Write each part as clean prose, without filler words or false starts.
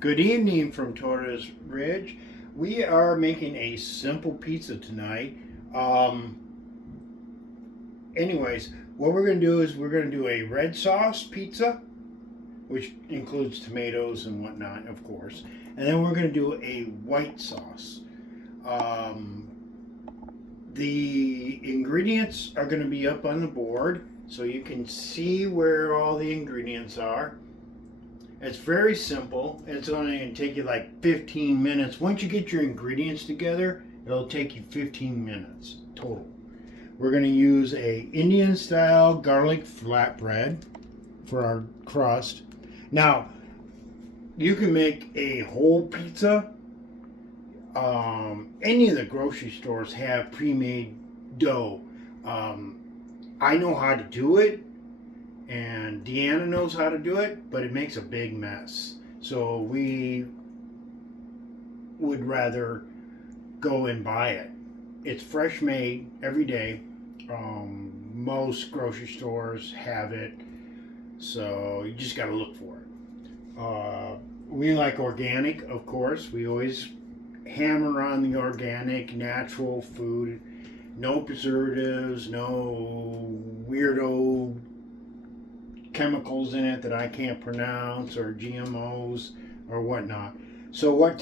Good evening from Torres Ridge. We are making a simple pizza tonight. Um, anyways, what we're going to do is we're going to do a red sauce pizza, which includes tomatoes and whatnot, of course. And then we're going to do a white sauce. Um, the ingredients are going to be up on the board so you can see where all the ingredients are. It's very simple. It's only going to take you like 15 minutes. Once you get your ingredients together, it'll take you 15 minutes total. We're going to use a Indian style garlic flatbread for our crust. Now, you can make a whole pizza. Any of the grocery stores have pre-made dough. I know how to do it, and Deanna knows how to do it, but it makes a big mess. So we would rather go and buy it. It's fresh made every day. Most grocery stores have it, so you just got to look for it. We like organic, of course. We always hammer on the organic, natural food. No preservatives, no weirdo chemicals in it that I can't pronounce, or GMOs or whatnot. So what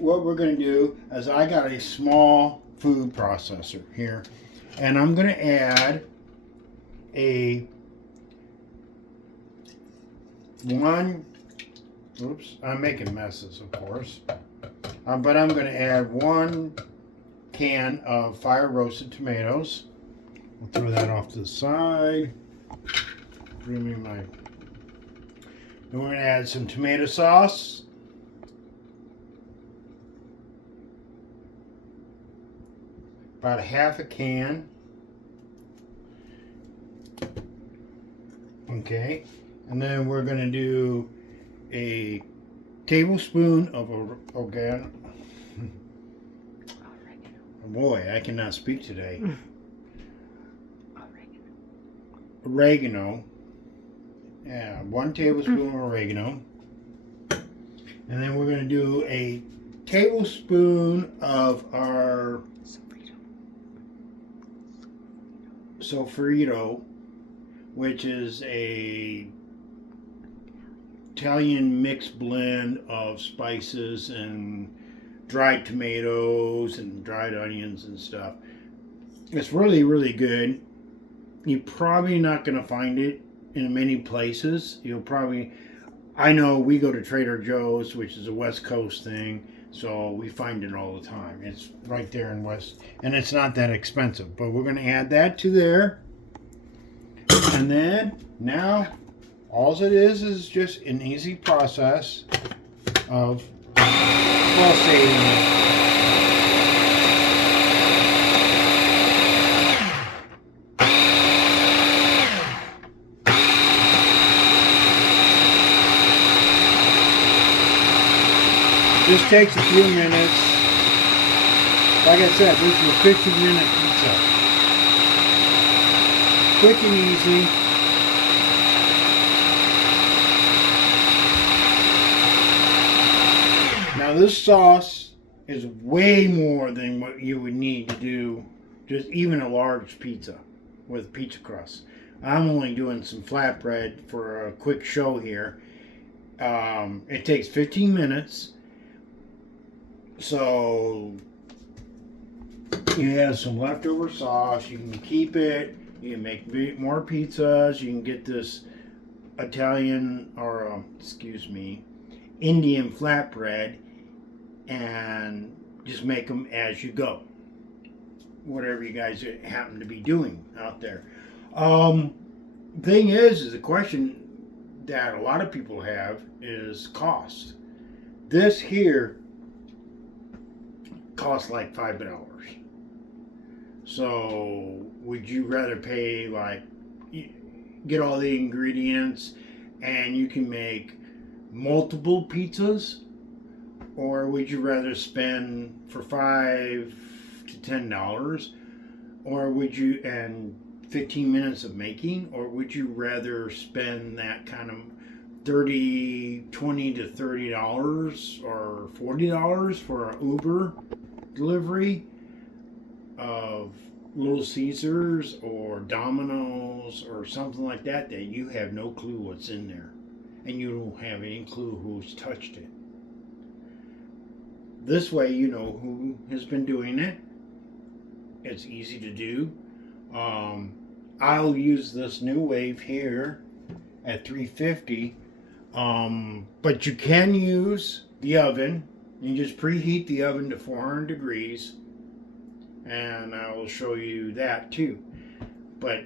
we're going to do is I got a small food processor here, and I'm going to add I'm making messes, of course, but I'm going to add 1 can of fire roasted tomatoes. We'll throw that off to the side. Then we're going to add some tomato sauce. About half a can. Okay. And then we're going to do a tablespoon of oregano. Boy, I cannot speak today. Oregano. Yeah, 1 tablespoon of oregano. And then we're going to do a tablespoon of our sofrito, which is a Italian mixed blend of spices and dried tomatoes and dried onions and stuff. It's really, really good. You're probably not going to find it in many places. I know we go to Trader Joe's, which is a West Coast thing, so we find it all the time. It's right there in West, and it's not that expensive. But we're going to add that to there. And then, now, all it is just an easy process of pulsating it. This takes a few minutes. Like I said, this is a 15-minute pizza. Quick and easy. Now this sauce is way more than what you would need to do just even a large pizza with pizza crust. I'm only doing some flatbread for a quick show here. It takes 15 minutes. So you have some leftover sauce. You can keep it. You can make more pizzas. You can get this Italian Indian flatbread and just make them as you go. Whatever you guys happen to be doing out there. Thing is the question that a lot of people have is cost. This here costs like $5. So would you rather pay get all the ingredients and you can make multiple pizzas, or would you rather spend for $5 to $10, or would you, and 15 minutes of making, or would you rather spend that kind of $20 to $30 or $40 for an Uber delivery of Little Caesars or Domino's or something like that you have no clue what's in there, and you don't have any clue who's touched it. This way you know who has been doing it. It's easy to do. I'll use this New Wave here at 350, but you can use the oven. You just preheat the oven to 400 degrees, and I will show you that too. But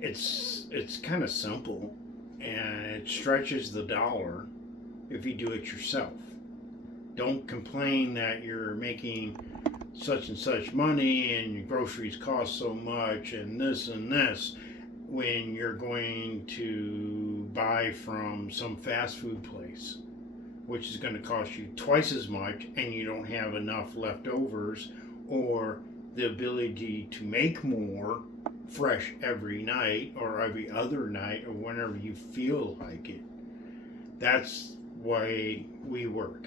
it's kind of simple, and it stretches the dollar if you do it yourself. Don't complain that you're making such and such money and your groceries cost so much and this when you're going to buy from some fast food place, which is going to cost you twice as much, and you don't have enough leftovers or the ability to make more fresh every night or every other night or whenever you feel like it. That's why we work.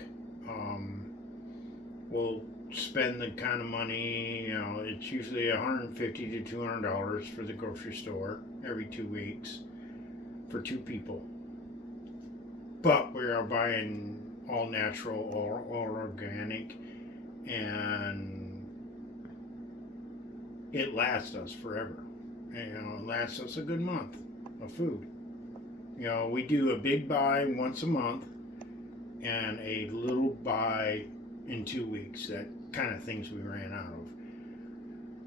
We'll spend the kind of money, it's usually $150 to $200 for the grocery store every 2 weeks for 2 people. But we are buying all natural, all organic, and it lasts us forever. It lasts us a good month of food. We do a big buy once a month and a little buy in 2 weeks. That kind of things we ran out of.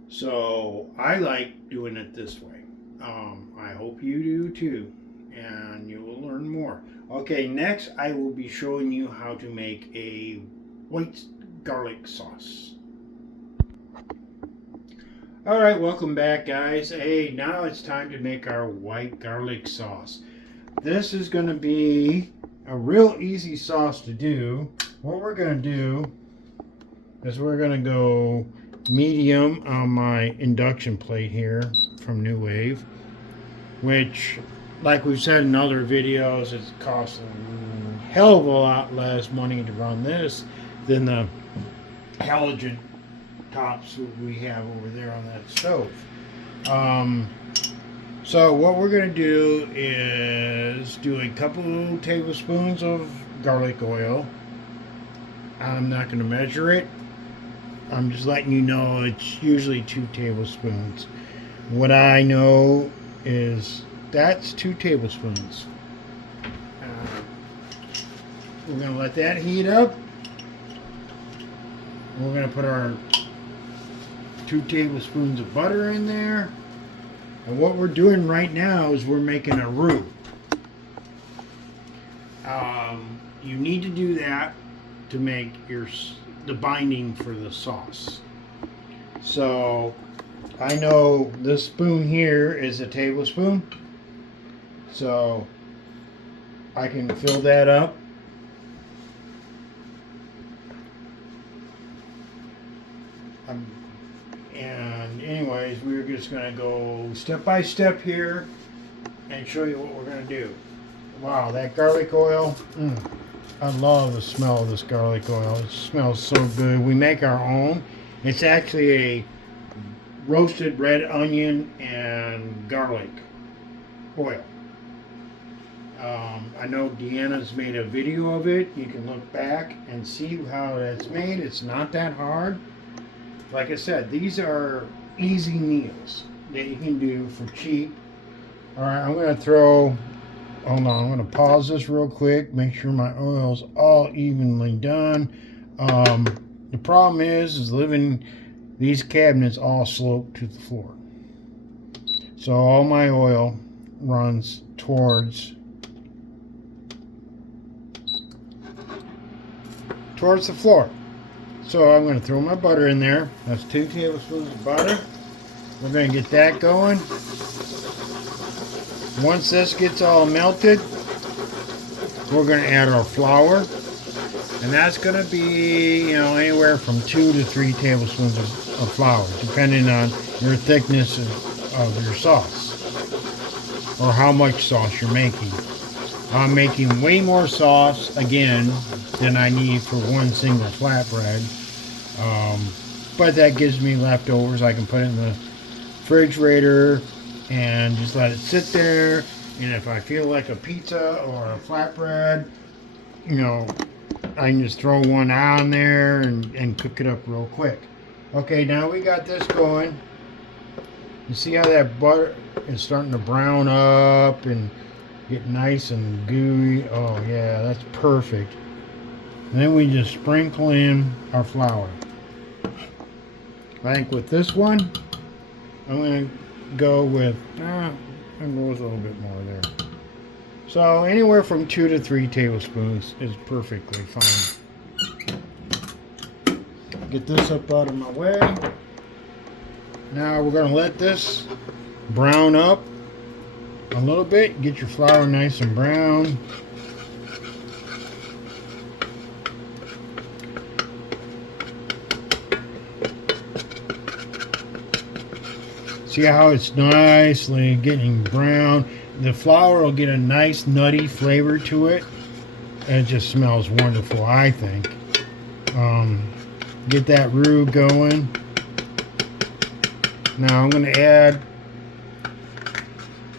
So I like doing it this way. I hope you do too, and you will learn more. Okay, next I will be showing you how to make a white garlic sauce. Alright, welcome back, guys. Hey, now it's time to make our white garlic sauce. This is going to be a real easy sauce to do. What we're going to do is we're going to go medium on my induction plate here from New Wave, which, like we've said in other videos, it costs a hell of a lot less money to run this than the halogen tops we have over there on that stove. So what we're going to do is do a couple tablespoons of garlic oil. I'm not going to measure it. I'm just letting you know it's usually 2 tablespoons. What I know is that's 2 tablespoons. We're going to let that heat up. We're going to put our 2 tablespoons of butter in there. And what we're doing right now is we're making a roux. You need to do that to make the binding for the sauce. So I know this spoon here is a tablespoon, so I can fill that up. And anyways, we're just going to go step by step here and show you what we're going to do. Wow, that garlic oil. I love the smell of this garlic oil. It smells so good. We make our own. It's actually a roasted red onion and garlic oil. I know Deanna's made a video of it. You can look back and see how it's made. It's not that hard. Like I said, these are easy meals that you can do for cheap. Alright, I'm going to hold on, I'm going to pause this real quick, make sure my oil's all evenly done. The problem is these cabinets all slope to the floor. So all my oil runs towards the floor. So I'm going to throw my butter in there. That's 2 tablespoons of butter. We're going to get that going. Once this gets all melted, we're going to add our flour. And that's going to be, anywhere from 2 to 3 tablespoons of flour, depending on your thickness of your sauce, or how much sauce you're making. I'm making way more sauce again than I need for one single flatbread. But that gives me leftovers. I can put it in the refrigerator and just let it sit there. And if I feel like a pizza or a flatbread, you know, I can just throw one on there and cook it up real quick. Okay, now we got this going. You see how that butter is starting to brown up and get nice and gooey? Oh yeah, that's perfect. And then we just sprinkle in our flour. I think with this one, I'm going to go with, I'm going to go with a little bit more there. So anywhere from 2 to 3 tablespoons is perfectly fine. Get this up out of my way. Now we're going to let this brown up a little bit. Get your flour nice and brown. See how it's nicely getting brown. The flour will get a nice nutty flavor to it. And it just smells wonderful, I think. Get that roux going. Now I'm going to add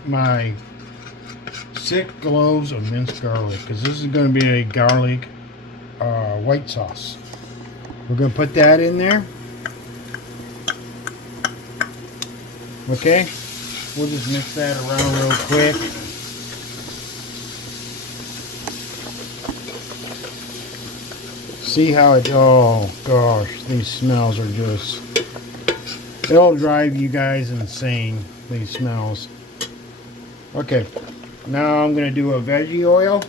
my 6 cloves of minced garlic, because this is going to be a garlic white sauce. We're going to put that in there. Okay, we'll just mix that around real quick. See how it, oh gosh, these smells are just, it'll drive you guys insane, these smells. Okay, now I'm going to do a veggie oil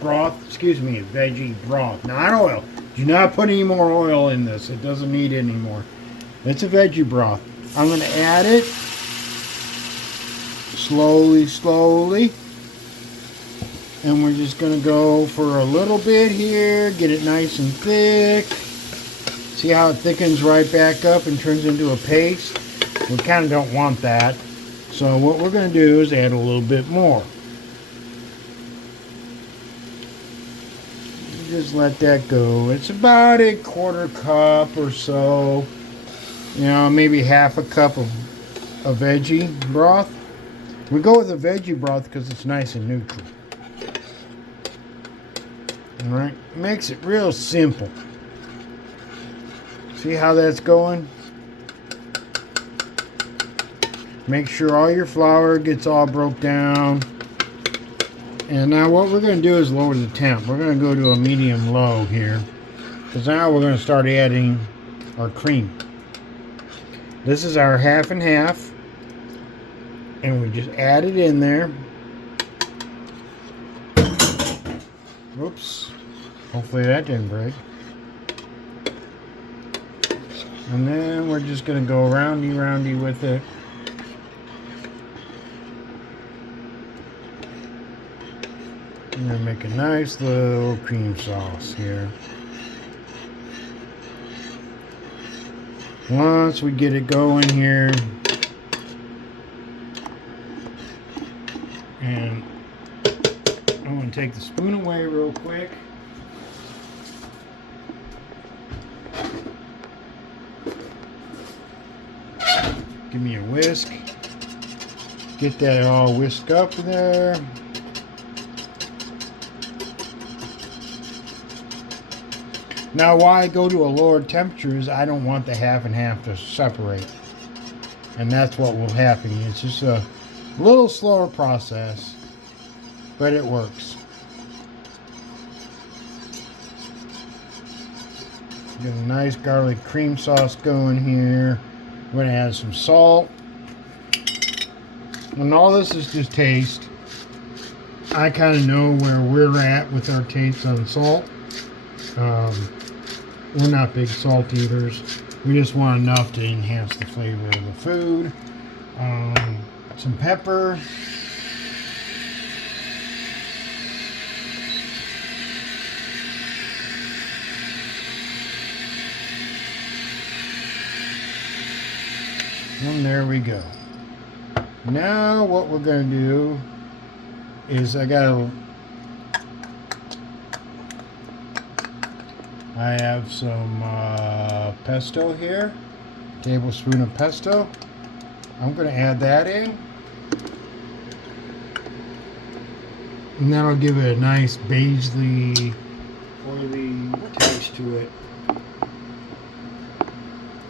broth, excuse me, a veggie broth, not oil. Do not put any more oil in this, it doesn't need any more. It's a veggie broth. I'm going to add it slowly, slowly. And we're just going to go for a little bit here. Get it nice and thick. See how it thickens right back up and turns into a paste? We kind of don't want that. So what we're going to do is add a little bit more. Just let that go. It's about a 1/4 cup or so. You know, maybe half a cup of veggie broth. We go with the veggie broth because it's nice and neutral. Alright, makes it real simple. See how that's going? Make sure all your flour gets all broke down. And now what we're going to do is lower the temp. We're going to go to a medium low here. Because now we're going to start adding our cream. This is our half and half, and we just add it in there. Whoops, hopefully that didn't break. And then we're just going to go roundy with it. I'm going to make a nice little cream sauce here. Once we get it going here, and I'm going to take the spoon away real quick. Give me a whisk. Get that all whisked up there. Now, why I go to a lower temperature is I don't want the half and half to separate. And that's what will happen. It's just a little slower process, but it works. Get a nice garlic cream sauce going here. I'm going to add some salt. And all this is just taste. I kind of know where we're at with our tastes on salt. We're not big salt eaters. We just want enough to enhance the flavor of the food. Some pepper. And there we go. Now what we're going to do is I have some pesto here, tablespoon of pesto. I'm going to add that in, and that'll give it a nice beigely, oily taste to it,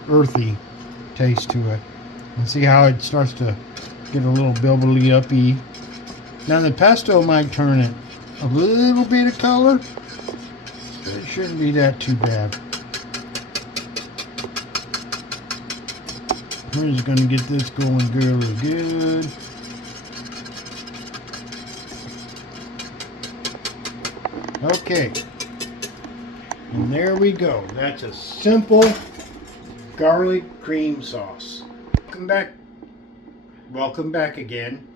earthy taste to it. And see how it starts to get a little bubbly uppy. Now the pesto might turn it a little bit of color, but it shouldn't be that too bad. We're just going to get this going really good. Okay. And there we go. That's a simple garlic cream sauce. Welcome back. Welcome back again.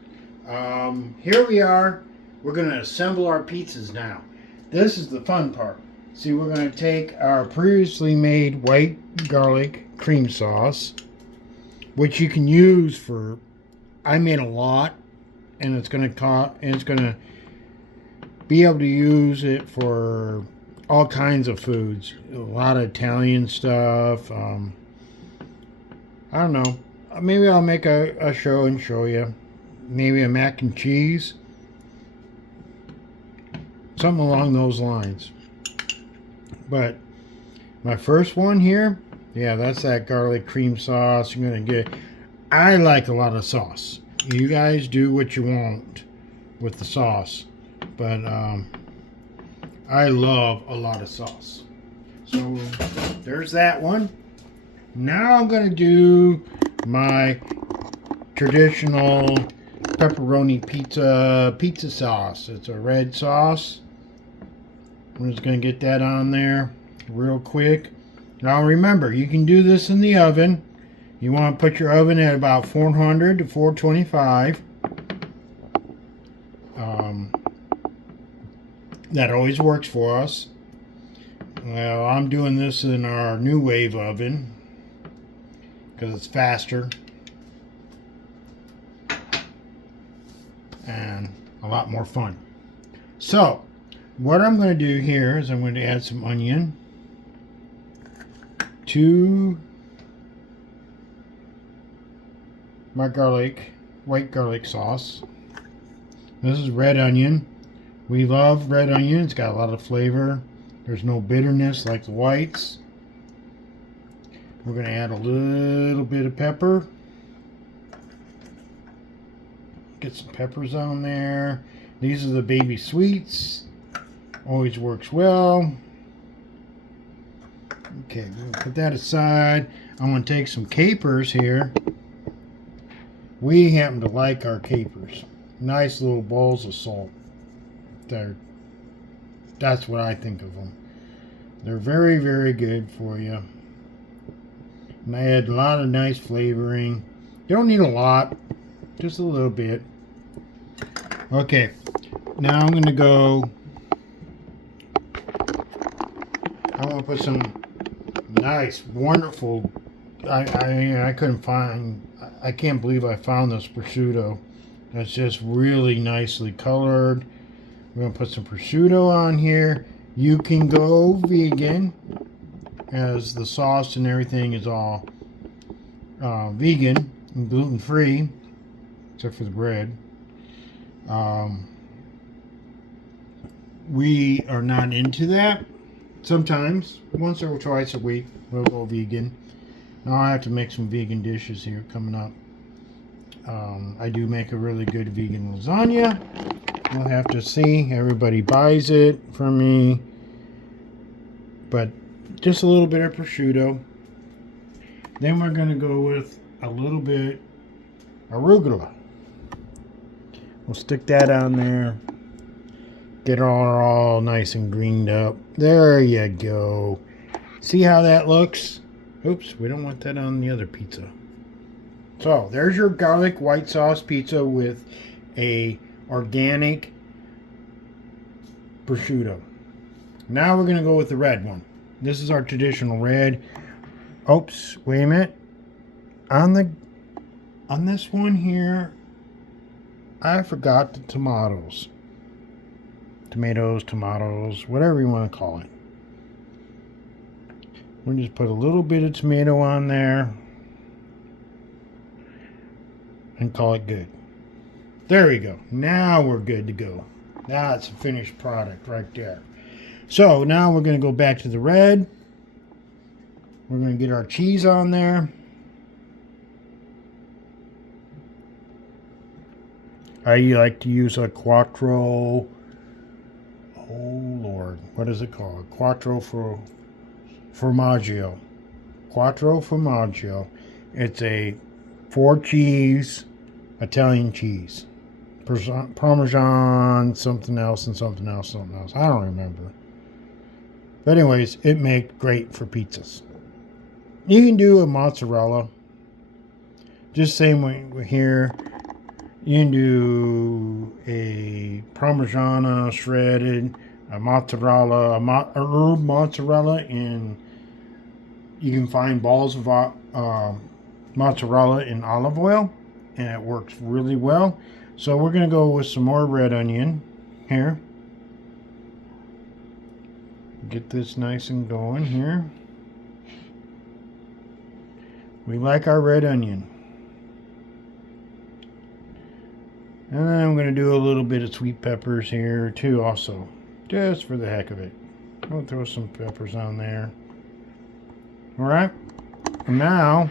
Here we are. We're going to assemble our pizzas now. This is the fun part. See, we're going to take our previously made white garlic cream sauce, which you can use for, I made a lot, and it's going to be able to use it for all kinds of foods. A lot of Italian stuff. I don't know. Maybe I'll make a show and show you. Maybe a mac and cheese. Something along those lines. But my first one here, yeah, that's that garlic cream sauce. You're going to get, I like a lot of sauce. You guys do what you want with the sauce. But I love a lot of sauce. So there's that one. Now I'm going to do my traditional pepperoni pizza sauce. It's a red sauce. I'm just going to get that on there real quick. Now remember, you can do this in the oven. You want to put your oven at about 400 to 425. That always works for us. Well, I'm doing this in our new wave oven because it's faster and a lot more fun. So what I'm going to do here is I'm going to add some onion to my white garlic sauce. This is red onion. We love red onion. It's got a lot of flavor. There's no bitterness like the whites. We're going to add a little bit of pepper. Get some peppers on there. These are the baby sweets. Always works well. Okay, we'll put that aside. I'm going to take some capers here. We happen to like our capers. Nice little balls of salt. That's what I think of them. They're very, very good for you. And I add a lot of nice flavoring. You don't need a lot, just a little bit. Okay, now I'm going to go. I want to put some nice, wonderful. I couldn't find. I can't believe I found this prosciutto. That's just really nicely colored. We're going to put some prosciutto on here. You can go vegan, as the sauce and everything is all vegan and gluten-free, except for the bread. We are not into that. Sometimes, once or twice a week, we'll go vegan. Now I have to make some vegan dishes here coming up. I do make a really good vegan lasagna. We'll have to see. Everybody buys it from me. But just a little bit of prosciutto. Then we're going to go with a little bit arugula. We'll stick that on there. Get it all nice and greened up. There you go. See how that looks? Oops, we don't want that on the other pizza. So there's your garlic white sauce pizza with a organic prosciutto. Now we're going to go with the red one. This is our traditional red. Oops, wait a minute. On this one here, I forgot the tomatoes. Tomatoes, whatever you want to call it. We'll just put a little bit of tomato on there and call it good. There we go. Now we're good to go. That's a finished product right there. So now we're going to go back to the red. We're going to get our cheese on there. I like to use a Quattro. Oh Lord, what is it called? Quattro Formaggio. Quattro Formaggio. It's a 4-cheese Italian cheese. Parmesan, something else, and something else. I don't remember. But anyways, it makes great for pizzas. You can do a mozzarella. Just same way here. You can do a Parmesan shredded, a mozzarella, a herb mozzarella, and you can find balls of mozzarella in olive oil, and it works really well. So we're going to go with some more red onion here. Get this nice and going here. We like our red onion. And then I'm going to do a little bit of sweet peppers here too also. Just for the heck of it. I'll throw some peppers on there. Alright. Now,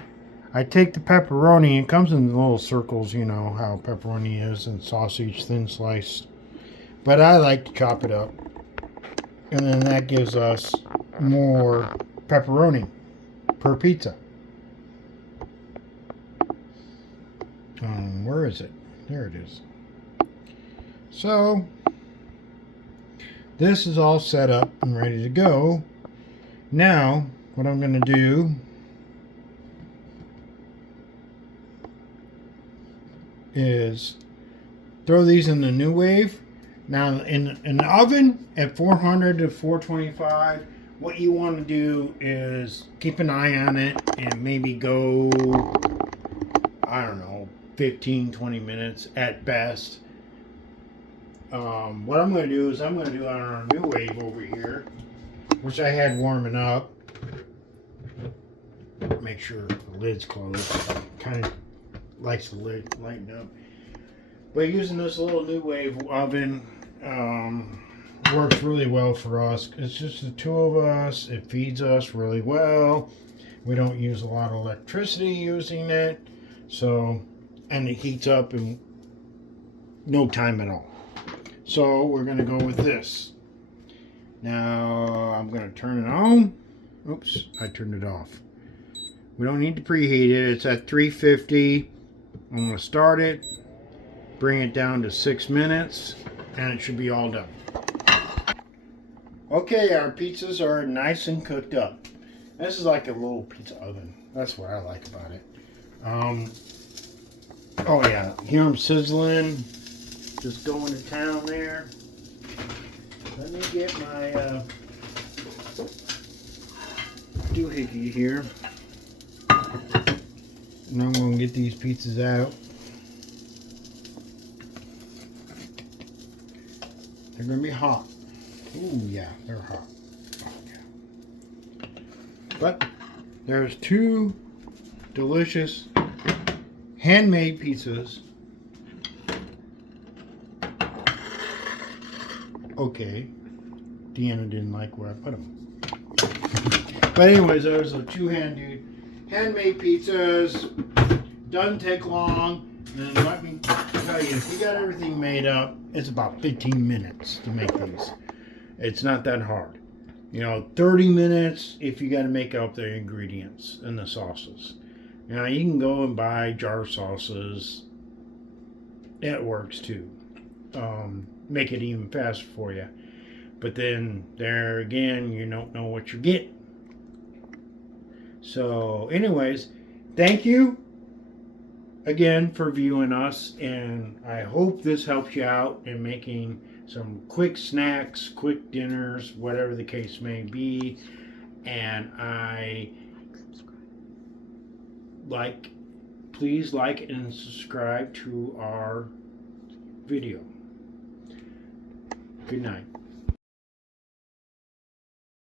I take the pepperoni. It comes in little circles, you know how pepperoni is, and sausage thin sliced. But I like to chop it up. And then that gives us more pepperoni per pizza. Where is it? There it is. So, this is all set up and ready to go. Now, what I'm going to do is throw these in the new wave. Now, in the oven at 400 to 425, what you want to do is keep an eye on it and maybe go, I don't know, 15, 20 minutes at best. What I'm going to do is I'm going to do it on our new wave over here, which I had warming up. Make sure the lid's closed. Kind of likes the lid lighten up. But using this little new wave oven works really well for us. It's just the two of us. It feeds us really well. We don't use a lot of electricity using it. So, and it heats up in no time at all. So we're going to go with this. Now I'm going to turn it on. Oops, I turned it off. We don't need to preheat it. It's at 350. I'm going to start it, bring it down to 6 minutes, and it should be all done. Okay, our pizzas are nice and cooked up. This is like a little pizza oven. That's what I like about it. Oh yeah, hear them sizzling. Just going to town there. Let me get my doohickey here. And I'm going to get these pizzas out. They're going to be hot. Ooh, yeah, they're hot. Oh, yeah. But there's 2 delicious handmade pizzas. Okay, Deanna didn't like where I put them. But anyways, there's the 2 handmade pizzas. Doesn't take long. And let me tell you, if you got everything made up, it's about 15 minutes to make these. It's not that hard. You know, 30 minutes if you got to make up the ingredients and the sauces. Now, you can go and buy jar sauces. It works too. Make it even faster for you. But then, there again, you don't know what you're getting. So, anyways, thank you again for viewing us, and I hope this helps you out in making some quick snacks, quick dinners, whatever the case may be. And please like and subscribe to our video. Good night.